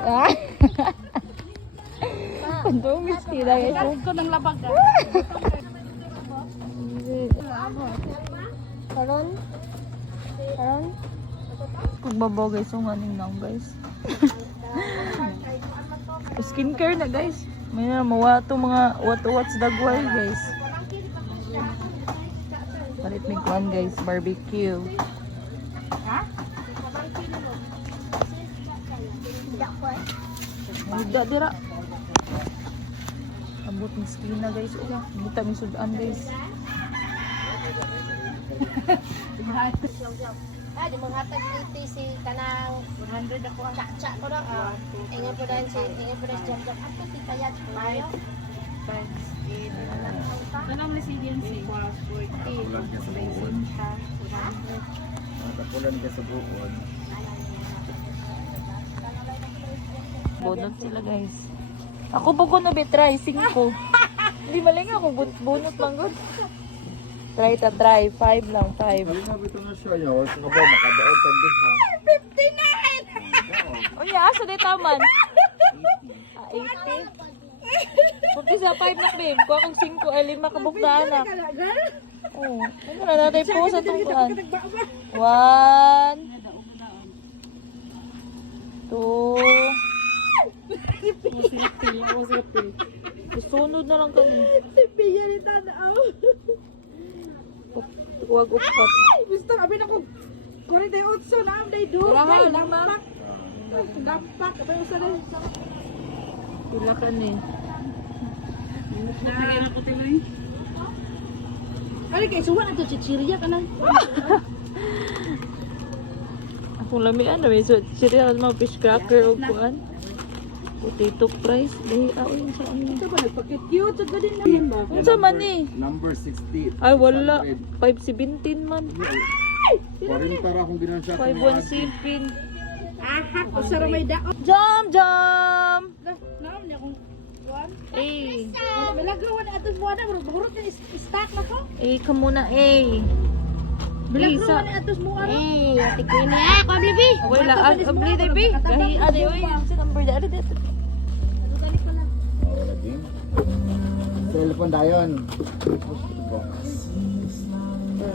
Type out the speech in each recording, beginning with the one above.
Ah. Pandong miski na guys. Ko ng labag. Karon? Karon? Pagbabaw guys, yung haning now guys. Skincare na guys. May na mawa to mga what's dagway guys. Palit may kuan guys, barbecue. Ha? Muda dira. Ambot ng skin na guys. Uya, buta mi sudan guys. Di manghatag dito si kanang 100 ako ang cha ko na. Ingon po dahil si jam ako si kayat. 5 times 8. Kanang resiliency. 40. Nakapulan ka sa buon. Bonot sila guys. Ako bago na betray 5. Hindi maling ako bonot lang gud. Try 5 lang 5. Ay na bito na siya yaw. Sa kabaw makadaog ka diha. 59. Unya asa day taman? 80. Porque sa 5 na bim, ko akong 5 ay 5 ka bugtaan na. Oh, ano na natay po sa tungkuan. 1 2 Sunod na lang kami. Piya ni tanaw. Huwag upat. Gusto kami na ko 48 na am day do. Wala, lima. Dampak ba usa na. Pila ka ni. Lagyan ako tiloy. Kali kay suwan ato chichirya kanang. Akong lamian na may cereal mga fish cracker o kuan. Potato fries. Dahil aoy sa amin. Ito ba nagpakit-cute sa gadin naman ba? Unsa man ni? Number 60. Ay wala. 517 man. 40 para kung ginan siya. 517. Ahak usa ra may daot. Jam jam. Naam niya kung kuan. Eh. May lagawan atos mo na burot ni stock na ko. Eh kamo na eh. Bilagawan ni atos mo ano. ati ko ni ako blibi. Wala abli de bi. Gahi ade oy sa number da ade. Cellphone dayon.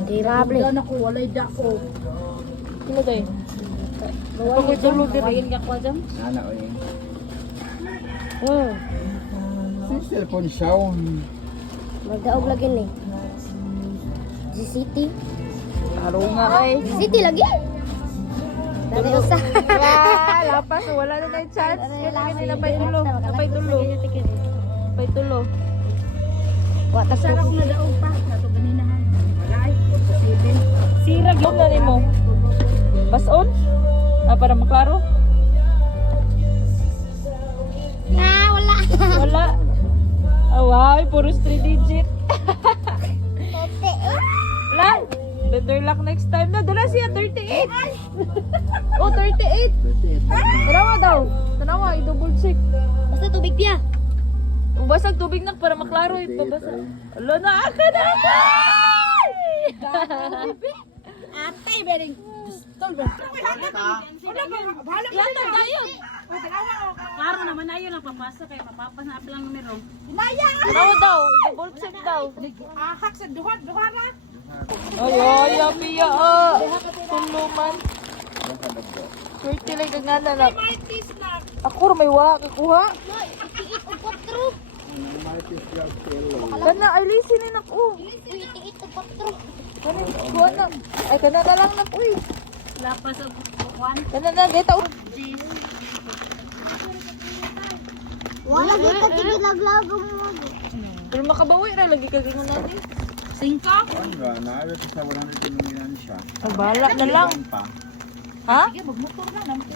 Dirable. Wala na ko walay dako. Kilo day. Ako tulog din. Ka ko jam. Nana oy. Oh. Si cellphone sound. Magdaog lagi ni. Di City. Aro nga kay. Di City lagi. Dali usa. Lapas wala na may chance. Kaya kami na pay tulo. Napay tulo. Pay tulo. Wa ta Sa ako na daog pa nato ganinahan. Alay, 47. Sirag yung na mo. Bason? Ah, para maklaro? wala. Wala. Away, puro 3 digit. Wala. Better luck next time na. Dala siya, 38. Oh, 38. Tanawa daw. Tanawa, i-double check. Basta tubig piya. Basag tubig na para maklaro. Ipabasa. Ala na, aka na! Atay bering. Tol ba? Lata tayo. Klaro naman ayo lang papasa kay mapapasa lang numero. Tanawa daw, i-double check daw. Ahak sa duha na. Ay, piya ah. Tuluman. 30 lang kagana na. Ako may waka kuha. Tiit og 4. Kana ay listenin ako. Tiit og 4. Kana kuha na. Ay kana na lang na uy. Lapas og kuan. Kana na geta. Wala dito tigilaglag mo. Pero makabawi ra lagi kag ingon natin. 5. Ano na ayo sa 100 kilometers siya. Ay bala na lang. Pa. Ha? Sige, magmotor na naman.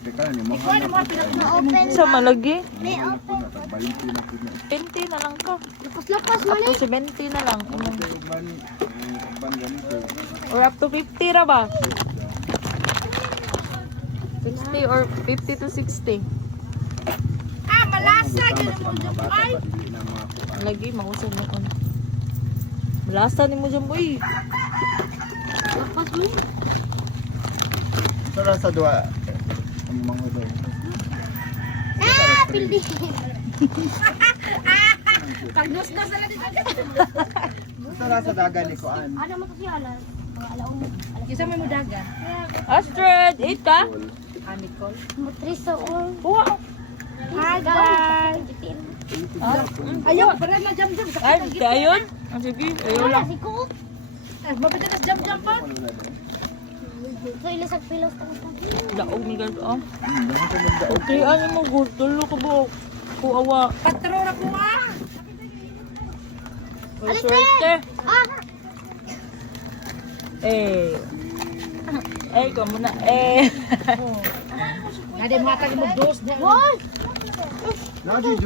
Teka ni mo Ikaw mo Na-open. Sa malagi. May open. 20 na lang ka. Lapas-lapas Up to 70 na lang. Ban ganito. Or up to 50 ra ba? 60 or 50 to 60. Malasa gyud mo ay. Lagi mausap na kon. Malasa ni mo dyan boy. Lapas mo. Sara sa dua. Ang mga ito. Ah, pildi. Pagdos-dos na lang dito. Sara sa dagan ni Kuan. Ano mo to siya? Alaon mo. Isa may mudagan. Astrid, eat ka? Ah, Nicole. Mutris ako. Buha. Hi guys. Ayaw, para na jam-jam. Ay, ayun. Ah, sige, ayun lang. Si ko. Mapitanas jam-jam pa. So ilisag pilos ko. Daog ni guys, oh. Dahil sa magdaog. Okay, ano mo, good. Tulo ko ba? Kuawa. Patro na po ah. Ay, swerte. Ah, Eh. Eh, ikaw muna. Eh. Nga din matag mo dos. wall. Nadi